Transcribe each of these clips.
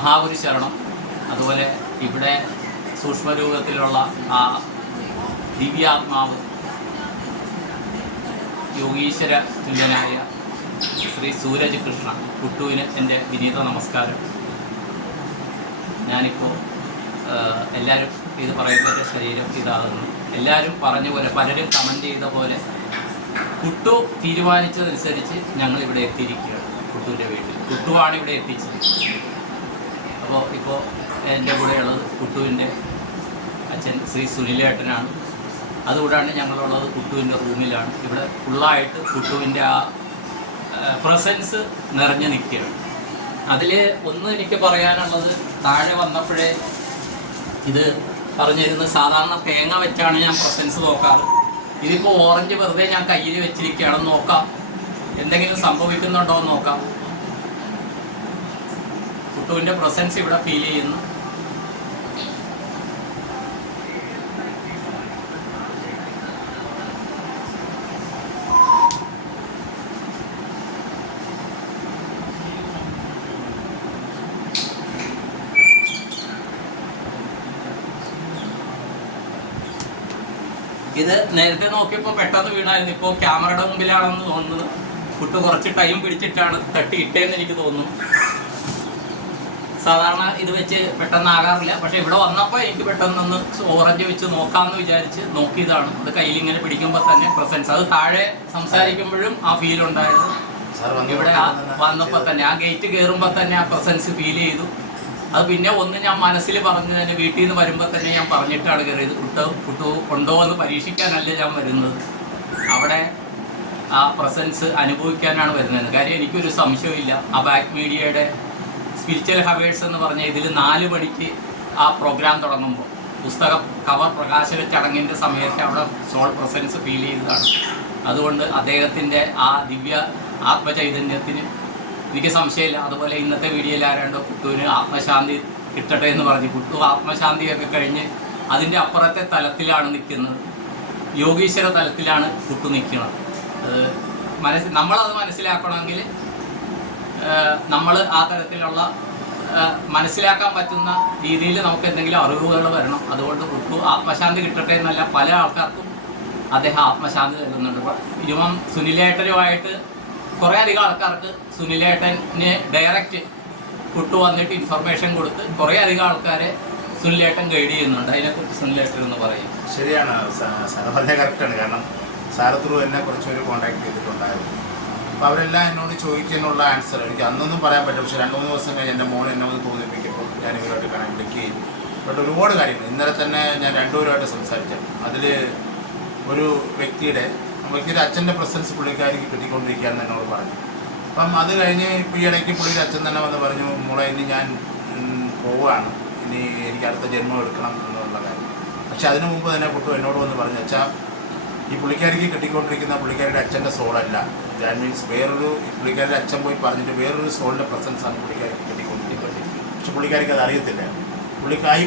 മഹാഗുരു ശരണം. അതുപോലെ ഇവിടെ സൂക്ഷ്മരൂപത്തിലുള്ള ആ ദിവ്യാത്മാവ് യോഗീശ്വര തുല്യനായ ശ്രീ സൂരജ് കൃഷ്ണ കുട്ടുവിന് എൻ്റെ വിനീത നമസ്കാരം. ഞാനിപ്പോൾ എല്ലാവരും ഇത് പറയുന്നവരുടെ ശരീരം ഇതാകുന്നു. എല്ലാവരും പറഞ്ഞ പോലെ, പലരും കമൻറ്റ് ചെയ്ത പോലെ കുട്ടു തീരുമാനിച്ചതനുസരിച്ച് ഞങ്ങളിവിടെ എത്തിയിരിക്കുകയാണ്. കുട്ടുവിൻ്റെ വീട്ടിൽ കുട്ടുവാണ് ഇവിടെ എത്തിച്ചത്. അപ്പോൾ ഇപ്പോൾ എൻ്റെ കൂടെയുള്ളത് കുട്ടുവിൻ്റെ അച്ഛൻ ശ്രീ സുനിലേട്ടനാണ്. അതുകൂടാണ് ഞങ്ങളുള്ളത് കുട്ടുവിൻ്റെ റൂമിലാണ്. ഇവിടെ ഫുള്ളായിട്ട് കുട്ടുവിൻ്റെ ആ പ്രസൻസ് നിറഞ്ഞു നിൽക്കുകയാണ്. അതിൽ ഒന്ന് എനിക്ക് പറയാനുള്ളത്, താഴെ വന്നപ്പോഴേ ഇത് പറഞ്ഞിരുന്നത് സാധാരണ തേങ്ങ വെച്ചാണ് ഞാൻ പ്രസൻസ് നോക്കാറ്. ഇതിപ്പോൾ ഓറഞ്ച് വെറുതെ ഞാൻ കയ്യിൽ വെച്ചിരിക്കുകയാണെന്ന് നോക്കാം, എന്തെങ്കിലും സംഭവിക്കുന്നുണ്ടോ എന്ന് നോക്കാം. കുട്ടുവിൻ്റെ പ്രസൻസ് ഇവിടെ ഫീൽ ചെയ്യുന്നു. ഇത് നേരത്തെ നോക്കിയപ്പോൾ പെട്ടെന്ന് വീണായിരുന്നു. ഇപ്പോൾ ക്യാമറയുടെ മുമ്പിലാണെന്ന് തോന്നുന്നത്. കുട്ടു കുറച്ച് ടൈം പിടിച്ചിട്ടാണ് തട്ടിയിട്ടേന്ന് എനിക്ക് തോന്നുന്നു. സാധാരണ ഇത് വെച്ച് പെട്ടെന്ന് ആകാറില്ല. പക്ഷെ ഇവിടെ വന്നപ്പോൾ എനിക്ക് പെട്ടെന്നൊന്ന് ഓറഞ്ച് വെച്ച് നോക്കാമെന്ന് വിചാരിച്ച് നോക്കിയതാണ്. അത് കയ്യിലിങ്ങനെ പിടിക്കുമ്പോൾ തന്നെ പ്രസൻസ്, അത് താഴെ സംസാരിക്കുമ്പോഴും ആ ഫീൽ ഉണ്ടായിരുന്നു. ഇവിടെ വന്നപ്പോൾ തന്നെ ആ ഗേറ്റ് കയറുമ്പോൾ തന്നെ ആ പ്രസൻസ് ഫീൽ ചെയ്തു. അത് പിന്നെ ഒന്ന് ഞാൻ മനസ്സിൽ പറഞ്ഞു തന്നെ, വീട്ടിൽ നിന്ന് വരുമ്പോൾ തന്നെ ഞാൻ പറഞ്ഞിട്ടാണ് കയറിയത്. കുട്ടു ഉണ്ടോ എന്ന് പരീക്ഷിക്കാനല്ല ഞാൻ വരുന്നത്, അവിടെ ആ പ്രസൻസ് അനുഭവിക്കാനാണ് വരുന്നത്. കാര്യം എനിക്കൊരു സംശയമില്ല, ആ ബാക്ക് മീഡിയയുടെ സ്പിരിച്വൽ ഹവേഴ്സ് എന്ന് പറഞ്ഞ ഇതിൽ 4 മണിക്ക് ആ പ്രോഗ്രാം തുടങ്ങുമ്പോൾ പുസ്തക കവർ പ്രകാശന ചടങ്ങിൻ്റെ സമയത്ത് അവിടെ സോൾ പ്രസൻസ് ഫീൽ ചെയ്തതാണ്. അതുകൊണ്ട് അദ്ദേഹത്തിൻ്റെ ആ ദിവ്യ ആത്മചൈതന്യത്തിന് എനിക്ക് സംശയമില്ല. അതുപോലെ ഇന്നത്തെ വീഡിയോയിൽ ആരാണ്ടോ കുട്ടുവിന് ആത്മശാന്തി കിട്ടട്ടെ എന്ന് പറഞ്ഞു. കുട്ടു ആത്മശാന്തിയൊക്കെ കഴിഞ്ഞ് അതിൻ്റെ അപ്പുറത്തെ തലത്തിലാണ് നിൽക്കുന്നത്. യോഗീശ്വര തലത്തിലാണ് കുട്ടു നിൽക്കുന്നത്. നമ്മളത് മനസ്സിലാക്കണമെങ്കിൽ നമ്മൾ ആ തരത്തിലുള്ള മനസ്സിലാക്കാൻ പറ്റുന്ന രീതിയിൽ നമുക്ക് എന്തെങ്കിലും അറിവുകൾ വരണം. അതുകൊണ്ട് കുട്ടു ആത്മശാന്തി കിട്ടട്ടെ എന്നല്ല, പല ആൾക്കാർക്കും അദ്ദേഹം ആത്മശാന്തി നൽകുന്നുണ്ട്. ഇരുവം സുനിലേട്ടനുമായിട്ട് കുറേ അധികം ആൾക്കാർക്ക് സുനിലേട്ടന് ഡയറക്റ്റ് കുട്ടു വന്നിട്ട് ഇൻഫർമേഷൻ കൊടുത്ത് കുറേ അധികം ആൾക്കാരെ സുനിലേട്ടൻ ഗൈഡ് ചെയ്യുന്നുണ്ട്. അതിനെക്കുറിച്ച് സുനിലേട്ടൻ എന്ന് പറയും. ശരിയാണ്, സാറ് പറഞ്ഞാൽ കറക്റ്റാണ്. കാരണം സാറ് ത്രൂ എന്നെ കുറച്ചൊരു കോൺടാക്ട് ചെയ്തിട്ടുണ്ടായിരുന്നു. അപ്പോൾ അവരെല്ലാം എന്നോട് ചോദിക്കാനുള്ള ആൻസർ എനിക്ക് അന്നൊന്നും പറയാൻ പറ്റില്ല. പക്ഷേ 2-3 ദിവസം കഴിഞ്ഞ് എൻ്റെ മോൻ എന്നെ ഒന്ന് തോന്നിപ്പിക്കുമ്പോൾ ഞാൻ ഇവരുമായിട്ട് കണക്ട് ചെയ്യും. ബട്ട് ഒരുപാട് കാര്യങ്ങൾ ഇന്നലെ തന്നെ ഞാൻ 2 പേരുമായിട്ട് സംസാരിച്ചു. അതിൽ ഒരു വ്യക്തിയുടെ അച്ഛൻ്റെ പ്രസൻസ് പുള്ളിക്കാരിക്ക് കിട്ടിക്കൊണ്ടിരിക്കുകയാണെന്ന് എന്നോട് പറഞ്ഞു. അപ്പം അത് കഴിഞ്ഞ് ഇപ്പോൾ ഈ ഇടയ്ക്ക് പുള്ളിയുടെ അച്ഛൻ തന്നെ വന്ന് പറഞ്ഞു, മോളെ ഇനി ഞാൻ പോവുകയാണ്, ഇനി എനിക്ക് അടുത്ത ജന്മം എടുക്കണം എന്നുള്ള കാര്യം. പക്ഷെ അതിനു മുമ്പ് തന്നെ കുട്ടു എന്നോട് വന്ന് പറഞ്ഞു, അച്ഛാ ഈ പുള്ളിക്കാരിക്ക് കിട്ടിക്കൊണ്ടിരിക്കുന്ന പുള്ളിക്കാരിയുടെ അച്ഛൻ്റെ സോളല്ല, ദാറ്റ് മീൻസ് വേറൊരു പുള്ളിക്കാരുടെ അച്ഛൻ പോയി പറഞ്ഞിട്ട് വേറൊരു സോളിൻ്റെ പ്രസൻസാണ് പുള്ളിക്കാരിക്ക് കിട്ടിക്കൊണ്ടിരിക്കുന്നത്. പക്ഷെ പുള്ളിക്കാരിക്ക് അത് അറിയത്തില്ല.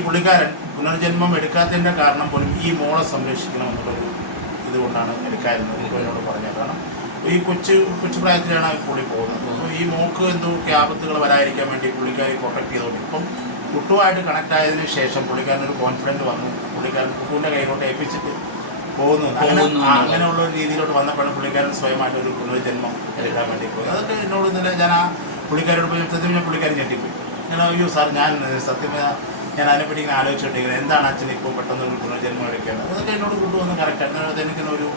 പുള്ളിക്കാരൻ പുനർജന്മം എടുക്കാത്തതിൻ്റെ കാരണം പോലും ഈ മോളെ സംരക്ഷിക്കണമെന്നുള്ളൊരു ഇതുകൊണ്ടാണ് എടുക്കാറുള്ളത്. എന്നോട് പറഞ്ഞത്. കാരണം ഈ കൊച്ചു പ്രായത്തിലാണ് പുള്ളി പോകുന്നത്. അപ്പോൾ ഈ മോക്ക് എന്തോ ആപത്തുകൾ വരാതിരിക്കാൻ വേണ്ടി പുള്ളിക്കാരി പ്രൊട്ടക്ട് ചെയ്തുകൊണ്ട് ഇപ്പം കുട്ടുമായിട്ട് കണക്ട് ആയതിനു ശേഷം പുള്ളിക്കാരനൊരു കോൺഫിഡൻറ്റ് വന്നു. പുള്ളിക്കാരൻ കുട്ടുവിൻ്റെ കൈയിലോട്ട് ഏൽപ്പിച്ചിട്ട് പോകുന്നു. അങ്ങനെയുള്ള ഒരു രീതിയിലോട്ട് വന്നപ്പോഴാണ് പുള്ളിക്കാരൻ സ്വയമായിട്ട് ഒരു പുനർജന്മം എടുക്കാൻ വേണ്ടി പോകുന്നത്. അതൊക്കെ എന്നോട് ഇന്നലെ ഞാൻ ആ പുള്ളിക്കാരോട് പോയി സത്യം ഞാൻ പുള്ളിക്കാരൻ ഞെട്ടിപ്പോയി. ഞാൻ അയ്യോ സാർ, ഞാൻ അതിനെപ്പറ്റി ഇങ്ങനെ ആലോചിച്ചിട്ടിരിക്കുന്നത് എന്താണ് അച്ഛൻ ഇപ്പോൾ പെട്ടെന്നൊരു പുനർജന്മം എടുക്കേണ്ടത്. അതൊക്കെ എന്നോട് കൊണ്ടുവന്ന് കറക്റ്റാണ്. അത് എനിക്കൊരു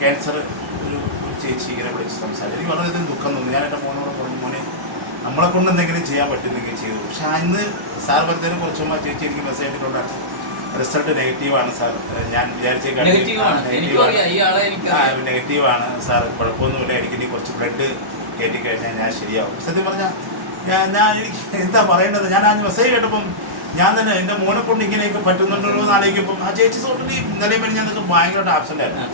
ക്യാൻസർ ഒരു ചേച്ചി ഇങ്ങനെ വിളിച്ച് സംസാരിച്ചു. എനിക്ക് വളരെയധികം ദുഃഖം തോന്നി. ഞാൻ എൻ്റെ മോനോട് പറഞ്ഞു, മോനെ നമ്മളെ കൊണ്ട് എന്തെങ്കിലും ചെയ്യാൻ പറ്റുന്നെങ്കിൽ ചെയ്തു. പക്ഷെ ഇന്ന് സാർ പറഞ്ഞതിന് കുറച്ച് മുമ്പ് ചേച്ചി എനിക്ക് മെസ്സേജ് ഇട്ടിട്ടുണ്ടായിരുന്നു, റിസൾട്ട് നെഗറ്റീവാണ് സാർ, ഞാൻ വിചാരിച്ചേക്കാൾ നെഗറ്റീവാണ് സാർ, കുഴപ്പമൊന്നുമില്ല, എനിക്കിനി കുറച്ച് ബ്ലഡ് കയറ്റിക്കഴിഞ്ഞാൽ ഞാൻ ശരിയാവും. സത്യം പറഞ്ഞാൽ ഞാൻ എനിക്ക് എന്താ പറയേണ്ടത്. ഞാൻ ആ മെസ്സേജ് കേട്ടപ്പം ഞാൻ തന്നെ എൻ്റെ മോനെ കൊണ്ട് ഇങ്ങനെയൊക്കെ പറ്റുന്നുണ്ടോ എന്ന് ആലോചിക്കുമ്പോൾ ആ ചേച്ചി സോട്ടിൽ ഇന്നലെ പിന്നെ ഞാനൊക്കെ ഭയങ്കരമായിട്ട് ആബ്സെന്റ് ആയിരുന്നു.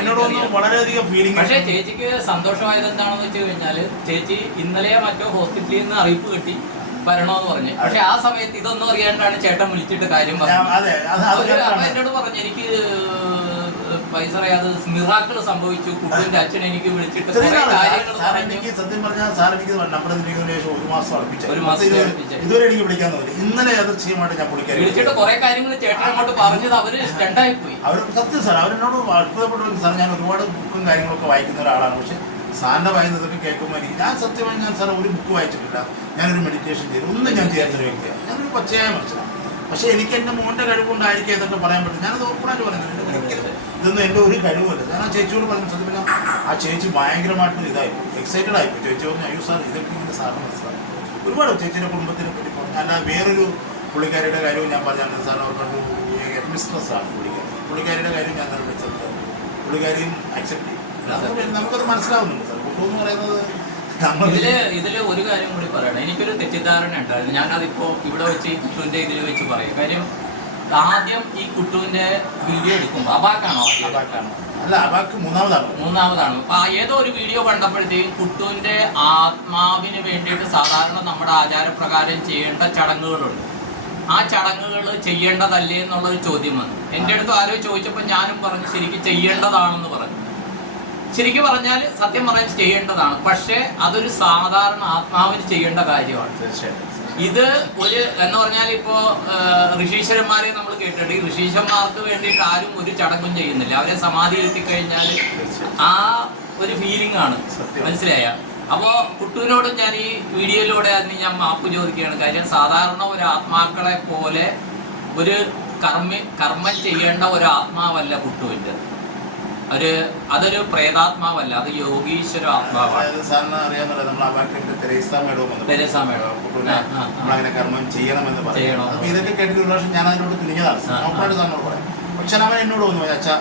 എന്നോട് ഒന്ന് വളരെയധികം ഫീലിംഗ്. പക്ഷേ ചേച്ചിക്ക് സന്തോഷമായത് എന്താണെന്ന് വെച്ച് കഴിഞ്ഞാൽ, ചേച്ചി ഇന്നലെ മറ്റോ ഹോസ്പിറ്റലിൽ നിന്ന് അറിയിപ്പ് കിട്ടി വരണോന്ന് പറഞ്ഞു. പക്ഷെ ആ സമയത്ത് ഇതൊന്നും അറിയാണ്ടാണ് ചേട്ടൻ വിളിച്ചിട്ട് കാര്യം പറഞ്ഞത്. എന്നോട് പറഞ്ഞു, എനിക്ക് വൈസറെ അത് മിറാക്കിൾ സംഭവിച്ചു. കുട്ടുവിന്റെ അച്ഛൻ എനിക്ക് വിളിച്ചിട്ട് കുറേ കാര്യങ്ങൾ പറഞ്ഞു. സത്യം പറഞ്ഞാൽ സാർ എനിക്ക് നമ്പർ തിരിക്കുന്നതിന് ശേഷം ഒരു മാസം ഇതുവരെ എനിക്ക് വിളിക്കാൻ തോന്നി. ഇന്നലെ യാദൃശ്ചികമായിട്ട് ഞാൻ വിളിച്ചിട്ട് കുറെ കാര്യങ്ങൾ ചേട്ടൻ അങ്ങോട്ട് പറഞ്ഞത് അവര് സ്റ്റണ്ടായി പോയി. അവർ സത്യം സാർ അവരെന്നോട് അത്ഭുതപ്പെട്ടു. സാർ ഞാൻ ഒരുപാട് ബുക്കും കാര്യങ്ങളൊക്കെ വായിക്കുന്ന ഒരാളാണ്. പക്ഷെ സാറിന്റെ വായനതൊക്കെ കേൾക്കുമ്പോൾ എനിക്ക് ഞാൻ സത്യമായി ഞാൻ സാർ ഒരു ബുക്ക് വായിച്ചിട്ടില്ല, ഞാനൊരു മെഡിറ്റേഷൻ ചെയ്തു, ഒന്നും ഞാൻ ചെയ്യാത്തൊരു വ്യക്തിയാണ്. ഞാനൊരു പച്ചയായ മനസ്സിലാണ്. പക്ഷെ എനിക്ക് എൻ്റെ മോൻ്റെ കഴിവുകൊണ്ടായിരിക്കും ഇതൊക്കെ പറയാൻ പറ്റും. ഞാനത് ഓപ്പണായിട്ട് പറയുന്നത് ഇതൊന്നും എൻ്റെ ഒരു കഴിവല്ല. ഞാൻ ആ ചേച്ചിയോട് പറഞ്ഞു. സത്യം പറഞ്ഞാൽ ആ ചേച്ചി ഭയങ്കരമായിട്ട് ഇതായിപ്പോയി, എക്സൈറ്റഡ് ആയിപ്പോയി. ചേച്ചി പറഞ്ഞു അയ്യോ സാർ ഇതൊക്കെ ഇങ്ങനെ സാറിന് മനസ്സിലാവും. ഒരുപാട് ചേച്ചിയുടെ കുടുംബത്തിനെ പറ്റി പറഞ്ഞു. അല്ല വേറൊരു പുള്ളിക്കാരിയുടെ കാര്യവും ഞാൻ പറഞ്ഞു. സാർ അവർക്കൊരു മിസ്ട്രസ്സാണ് പുള്ളിക്കാരിയുടെ കാര്യം ഞാൻ തന്നെ വിളിച്ചത്. പുള്ളിക്കാരിയും അക്സെപ്റ്റ് ചെയ്യും. നമുക്കത് മനസ്സിലാവുന്നുണ്ട് സാർ. കുട്ടു എന്ന് പറയുന്നത് ഇതില് ഒരു കാര്യം കൂടി പറയണം. എനിക്കൊരു തെറ്റിദ്ധാരണ ഉണ്ടായിരുന്നു. ഞാനതിപ്പോ ഇവിടെ വെച്ച് ഈ കുട്ടുവിന്റെ ഇതിൽ വെച്ച് പറയും. കാര്യം ആദ്യം ഈ കുട്ടുവിന്റെ വീഡിയോ എടുക്കുമ്പോൾ അബാക്കാണോ? അല്ല, അബാക്ക് മൂന്നാമതാണ്. അപ്പൊ ഏതോ ഒരു വീഡിയോ കണ്ടപ്പോഴത്തേക്കും കുട്ടുവിന്റെ ആത്മാവിന് വേണ്ടിയിട്ട് സാധാരണ നമ്മുടെ ആചാരപ്രകാരം ചെയ്യേണ്ട ചടങ്ങുകളുണ്ട്. ആ ചടങ്ങുകൾ ചെയ്യേണ്ടതല്ലേ എന്നുള്ളൊരു ചോദ്യം വന്നു. എൻ്റെ അടുത്ത് ആരോ ചോദിച്ചപ്പോൾ ഞാനും പറഞ്ഞു ശരിക്കും ചെയ്യേണ്ടതാണെന്ന് പറഞ്ഞു. ശരിക്കും പറഞ്ഞാൽ സത്യം പറയാൻ ചെയ്യേണ്ടതാണ്. പക്ഷേ അതൊരു സാധാരണ ആത്മാവിന് ചെയ്യേണ്ട കാര്യമാണ്. തീർച്ചയായിട്ടും ഇത് ഒരു എന്ന് പറഞ്ഞാൽ ഇപ്പോ ഋഷീശ്വരന്മാരെ നമ്മൾ കേട്ടിട്ടുണ്ട്. ഈ ഋഷീശ്വരന്മാർക്ക് വേണ്ടിയിട്ട് ആരും ഒരു ചടങ്ങും ചെയ്യുന്നില്ല. അവരെ സമാധി എത്തിക്കഴിഞ്ഞാൽ ആ ഒരു ഫീലിംഗ് ആണ്. മനസ്സിലായ? അപ്പോൾ കുട്ടുവിനോടും ഞാൻ ഈ വീഡിയോയിലൂടെ അതിന് ഞാൻ മാപ്പ് ചോദിക്കുകയാണ്. കാര്യം സാധാരണ ഒരു ആത്മാക്കളെ പോലെ ഒരു കർമ്മം ചെയ്യേണ്ട ഒരു ആത്മാവല്ല കുട്ടുവിൻ്റെ. അതൊരു പ്രേതാത്മാവല്ല, അത് യോഗീശ്വര ആത്മാവാണ്. സാറിന് അറിയാവുന്നത് നമ്മൾ അബാക്കിന്റെ തെരേസ മേഡവും നമ്മളങ്ങനെ കർമ്മം ചെയ്യണമെന്ന് പറയണം. അപ്പൊ ഇതൊക്കെ കേട്ടിട്ട് ഒരു പ്രാവശ്യം ഞാൻ അതിനോട് തുനിഞ്ഞതാണ്. നോക്കാണ്ട് സാറിനോട് പറയാം. പക്ഷെ അവൻ എന്നോട് വന്നു അച്ഛാ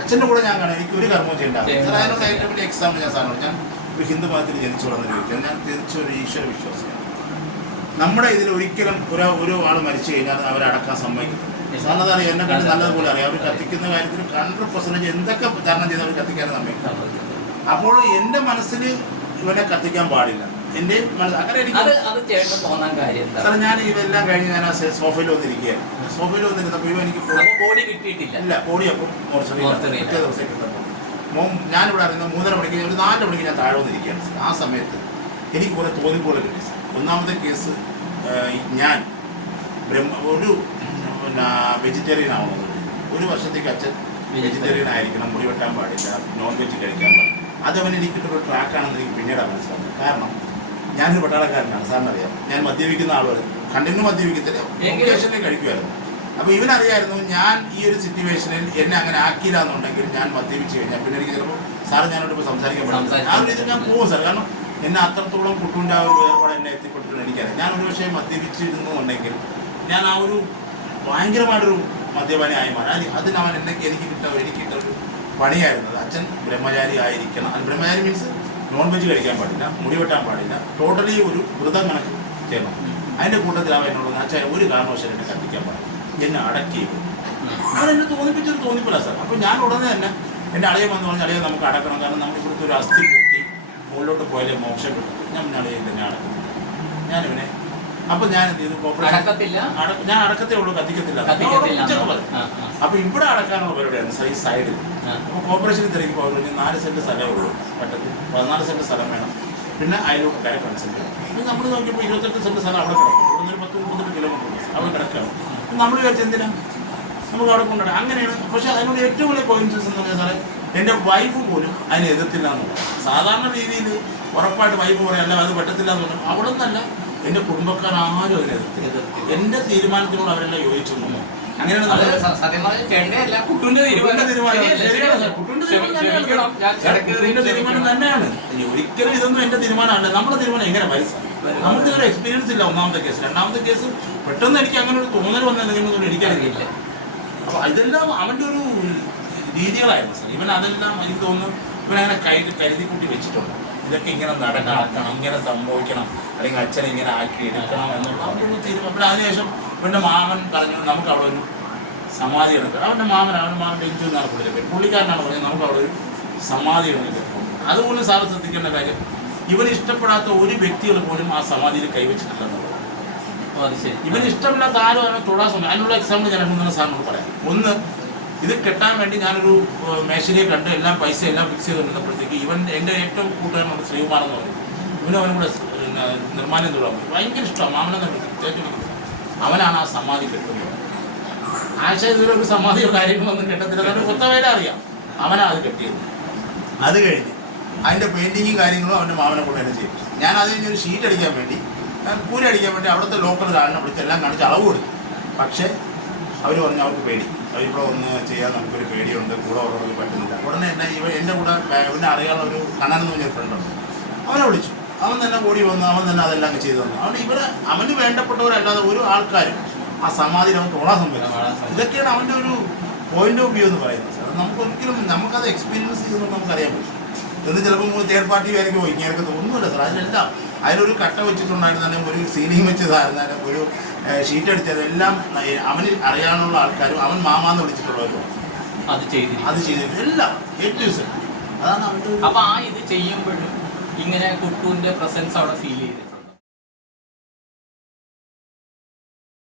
അച്ഛൻ്റെ കൂടെ ഞാൻ കാണാം, എനിക്ക് ഒരു കർമ്മവും ചെയ്യേണ്ട. അതിനോട് ഏറ്റവും വലിയ എക്സാമ്പിൾ ഞാൻ സാറിനോട്, ഞാൻ ഒരു ഹിന്ദു മതത്തിൽ ജനിച്ചു വളർന്നൊരു വ്യക്തിയാണ്. ഞാൻ തിരിച്ചൊരു ഈശ്വര വിശ്വാസിയാണ്. നമ്മുടെ ഇതിൽ ഒരിക്കലും ഒരു ആൾ മരിച്ചു കഴിഞ്ഞാൽ അവരടക്കാൻ സമ്മതിക്കുന്നില്ല. സാറിനതാണ് എന്നെ കണ്ട് നല്ലതുപോലെ അറിയാം. അവർ കത്തിക്കുന്ന കാര്യത്തിൽ 100% എന്തൊക്കെ തരണം ചെയ്ത് അവർ കത്തിക്കാൻ സമ്മതിക്കും. അപ്പോൾ എൻ്റെ മനസ്സിൽ ഇവനെ കത്തിക്കാൻ പാടില്ല. എൻ്റെ അങ്ങനെ എനിക്ക് സാറേ ഞാൻ ഇതെല്ലാം കഴിഞ്ഞ് ഞാൻ ആ സോഫയിൽ വന്നിരിക്കുകയാണ്. സോഫയിൽ വന്നിരുന്നപ്പോൾ ഇവ എനിക്ക് ബോഡി കിട്ടിയിട്ടില്ല. ഇല്ല, ബോഡി അപ്പം പിറ്റേ ദിവസം കിട്ടുമ്പോൾ ഞാനിവിടെ അറിയുന്ന 3:30 മണിക്ക് 4 മണിക്ക് ഞാൻ താഴെ വന്നിരിക്കുകയാണ്. ആ സമയത്ത് എനിക്ക് പോലെ തോന്നിപ്പോലെ കിട്ടി. ഒന്നാമത്തെ കേസ് ഞാൻ ഒരു വെജിറ്റേറിയൻ ആവുന്നത്. 1 വർഷത്തേക്ക് അച്ഛൻ വെജിറ്റേറിയൻ ആയിരിക്കണം, മുടി വെട്ടാൻ പാടില്ല, നോൺ വെജ് കഴിക്കാൻ പാടില്ല. അതവൻ എനിക്കിട്ടൊരു ട്രാക്കാണെന്ന് എനിക്ക് പിന്നീടാണ് മനസ്സിലാവുന്നത്. കാരണം ഞാനൊരു പട്ടാളക്കാരനാണ്, സാറിനറിയാം. ഞാൻ മദ്യപിക്കുന്ന ആളുകൾ കണ്ടിന്യൂ മദ്യപിക്കത്തില്ല, ഒക്കേഷനിൽ കഴിക്കുമായിരുന്നു. അപ്പോൾ ഇവനറിയായിരുന്നു ഞാൻ ഈ ഒരു സിറ്റുവേഷനിൽ എന്നെ അങ്ങനെ ആക്കിയില്ല എന്നുണ്ടെങ്കിൽ ഞാൻ മദ്യപിച്ച് കഴിഞ്ഞാൽ പിന്നെ എനിക്ക് ചിലപ്പോൾ സാറ് ഞാനോട് ഇപ്പോൾ സംസാരിക്കാൻ പറ്റില്ല. ആ ഒരു ഇത് ഞാൻ പോകും സാർ. കാരണം എന്നെ അത്രത്തോളം കുട്ടുവിൻ്റെ ആ ഒരു വേർപാട് എന്നെ എത്തിപ്പെട്ടിട്ടുണ്ട് എനിക്കറിയാം. ഞാൻ ഒരു പക്ഷേ മദ്യപിച്ചിരുന്നുണ്ടെങ്കിൽ ഞാൻ ആ ഒരു ഭയങ്കരമായിട്ടൊരു മദ്യപാനിയായി മാറി. അതിനവൻ എനിക്ക് കിട്ട ഒരു പണിയായിരുന്നത്. അച്ഛൻ ബ്രഹ്മചാരി ആയിരിക്കണം. അത് ബ്രഹ്മചാരി മീൻസ് നോൺ വെജ് കഴിക്കാൻ പാടില്ല, മുടി വെട്ടാൻ പാടില്ല, ടോട്ടലി ഒരു വ്രതം കണക്ക് ചെയ്യണം. അതിൻ്റെ കൂട്ടത്തിൽ അവൻ എന്നോട് അച്ഛൻ ഒരു കാരണവശാലും എന്നെ കത്തിക്കാൻ പാടില്ല, എന്നെ അടക്കി ചെയ്യും. അതെന്നെ തോന്നിപ്പിച്ചൊരു തോന്നിപ്പില്ല സാർ. അപ്പോൾ ഞാൻ ഉടനെ തന്നെ എൻ്റെ അളിയൻ വന്ന് പറഞ്ഞാൽ അളിയെ നമുക്ക് അടക്കണം, കാരണം നമ്മൾ ഇവിടുത്തെ ഒരു അസ്ഥി പൊട്ടി മുകളിലോട്ട് പോയാലേ മോക്ഷം കിട്ടും. ഞാൻ അളിയെ തന്നെ അടക്കുന്നില്ല. ഞാനിവനെ അപ്പം ഞാൻ എന്ത് ചെയ്തു, ഞാൻ അടക്കത്തേ ഉള്ളൂ, കത്തിക്കത്തില്ല. അപ്പൊ ഇവിടെ അടക്കാനുള്ള പരിപാടിയാണ് ഈ സൈഡിൽ. അപ്പോൾ കോർപ്പറേഷനിൽ തിരക്കിപ്പോൾ അവർ 4 സെന്റ് സ്ഥലമേ ഉള്ളൂ. പട്ടത്തിൽ 14 സെന്റ് സ്ഥലം വേണം. പിന്നെ അതിലോട്ട് കയറി കൺസെന്റ്. നമ്മൾ നോക്കിയപ്പോൾ 28 സെന്റ് സ്ഥലം അവിടെ കിടക്കും. ഇവിടെ നിന്ന് 10-30 കിലോമീറ്റർ അവിടെ കിടക്കുകയാണ്. നമ്മൾ വിചാരിച്ച എന്തിനാ നമുക്ക് അവിടെ കൊണ്ടുപോയി അങ്ങനെയാണ്. പക്ഷെ അതിനോട് ഏറ്റവും വലിയ കോയിൻസിഡൻസ് എന്ന് പറഞ്ഞാൽ സാറേ, എൻ്റെ വൈഫ് പോലും അതിനെ എതിർത്തില്ല എന്നുള്ളത്. സാധാരണ രീതിയിൽ ഉറപ്പായിട്ട് വൈഫ് പറയാം അല്ല അത് പറ്റത്തില്ല എന്ന് പറഞ്ഞു. അവിടെ നിന്നല്ല, എൻ്റെ കുടുംബക്കാർ ആരും അതിനെതിർത്തി. എൻ്റെ തീരുമാനത്തിനോട് അവരെല്ലാം യോജിച്ചു. അങ്ങനെയാണ് തീരുമാനം തന്നെയാണ്. ഒരിക്കലും ഇതൊന്നും എൻ്റെ തീരുമാനമല്ല. നമ്മുടെ തീരുമാനം എങ്ങനെ വയസ്സാണ്, നമുക്ക് ഇതൊരു എക്സ്പീരിയൻസ് ഇല്ല. ഒന്നാമത്തെ കേസ്. രണ്ടാമത്തെ കേസ് പെട്ടെന്ന് എനിക്ക് അങ്ങനെ ഒരു തോന്നൽ വന്നതെന്നൊന്നും എനിക്കറിയില്ല. അപ്പോൾ ഇതെല്ലാം അവൻ്റെ ഒരു രീതികളായിരുന്നു സാർ. ഇവൻ അതെല്ലാം എനിക്ക് തോന്നുന്നു ഇവനങ്ങനെ കരുതി കൂട്ടി വെച്ചിട്ടുണ്ട്. ഇതൊക്കെ ഇങ്ങനെ നടക്കണം, ഇങ്ങനെ സംഭവിക്കണം, അല്ലെങ്കിൽ അച്ഛനെ ഇങ്ങനെ ആക്കി എടുക്കണം എന്നുള്ള അവൻ്റെ തീരുമാനം. പിന്നെ അതിനുശേഷം ഇവൻ്റെ മാമൻ പറഞ്ഞു നമുക്ക് അവിടെ ഒരു സമാധി എടുക്കണം. അവൻ്റെ മാമൻ്റെ ഇഞ്ചു എന്നാണ് പുള്ളിക്കാരനാണ് പറഞ്ഞത് നമുക്ക് അവിടെ ഒരു സമാധി എടുക്കണം. അതുപോലെ സാറ് ശ്രദ്ധിക്കേണ്ട കാര്യം, ഇവന് ഇഷ്ടപ്പെടാത്ത ഒരു വ്യക്തികൾ പോലും ആ സമാധിയിൽ കൈവച്ചിട്ടില്ലെന്നുള്ളത്. ഇവന് ഇഷ്ടമില്ലാത്ത ആരും അവനെ തൊടാൻ സമയം. അതിനുള്ള എക്സാമ്പിൾ ഞാൻ 3 സാറിനോട് പറയാം. ഒന്ന്, ഇത് കെട്ടാൻ വേണ്ടി ഞാനൊരു മേശരിയെ കണ്ട് എല്ലാം പൈസ എല്ലാം ഫിക്സ് ചെയ്ത് നിന്നപ്പോഴത്തേക്ക് ഇവൻ എൻ്റെ ഏറ്റവും കൂട്ടുകാരനോട് ശ്രീകുമാർ എന്ന് പറയും. അവനും കൂടെ നിർമ്മാണം തുടങ്ങി ഭയങ്കര ഇഷ്ടമാണ് മാമനെന്ന് വിളിക്കും. അവനാണ് ആ സമാധി കെട്ടുന്നത്. ആഴ്ച ഇതുവരെ ഒരു സമാധിയോ കാര്യങ്ങളൊന്നും കെട്ടത്തില്ല, ഒത്തവേല അറിയാം. അവനാണ് അത് കെട്ടിയത്. അത് കഴിഞ്ഞ് അതിൻ്റെ പെയിൻറ്റിങ്ങും കാര്യങ്ങളും അവൻ്റെ മാമനെ കൊണ്ട് തന്നെ ചെയ്തു. ഞാൻ അത് കഴിഞ്ഞ് ഒരു ഷീറ്റ് അടിക്കാൻ വേണ്ടി കൂലി അടിക്കാൻ വേണ്ടി അവിടുത്തെ ലോക്കൽ കാലിനെ വിളിച്ച് എല്ലാം കാണിച്ച് അളവ് കൊടുത്തു. പക്ഷേ അവർ പറഞ്ഞു അവർക്ക് പേടി, അവരിവിടെ ഒന്ന് ചെയ്യാൻ നമുക്കൊരു പേടിയുണ്ട്, കൂടെ ഉള്ളവർക്ക് പറ്റുന്നില്ല. ഉടനെ തന്നെ എൻ്റെ കൂടെ ഇവനെ അറിയാനുള്ള ഒരു കണ്ണൻ എന്ന് പറഞ്ഞൊരു ഫ്രണ്ടുണ്ട്, അവനെ വിളിച്ചു. അവൻ തന്നെ ഓടി വന്നു, അവൻ തന്നെ അതെല്ലാം ചെയ്തു തന്നു. അവന് അവന് വേണ്ടപ്പെട്ടവരല്ലാതെ ഒരു ആൾക്കാരും ആ സമാധിയിൽ അവൻ തൊടാൻ സംഭവിച്ചു. ഇതൊക്കെയാണ് അവൻ്റെ ഒരു പോയിന്റ് ഓഫ് വ്യൂ എന്ന് പറയുന്നത്. അത് നമുക്കൊരിക്കലും നമുക്കത് എക്സ്പീരിയൻസ് ചെയ്തെന്ന് നമുക്കറിയാൻ പറ്റും. എന്ന് ചിലപ്പോൾ തേർഡ് പാർട്ടി ആയിരിക്കും ഇങ്ങനെയൊക്കെ തോന്നുന്നില്ല സാർ. അതിലെല്ലാം അതിലൊരു കട്ട വെച്ചിട്ടുണ്ടായിരുന്നാലും ഒരു സീലിംഗ് വെച്ചതായിരുന്നാലും ഒരു ഷീറ്റ് അടിച്ചതെല്ലാം അവന് അറിയാനുള്ള ആൾക്കാരും അവൻ മാമാന്ന് വിളിച്ചിട്ടുള്ളവരും അത് ചെയ്തിട്ട് എല്ലാം അതാണ് അവൻ്റെ. അപ്പൊ ആ ഇത് ചെയ്യുമ്പോഴും ഇങ്ങനെ കുട്ടുവിന്റെ പ്രസൻസ് അവിടെ ഫീൽ ചെയ്ത്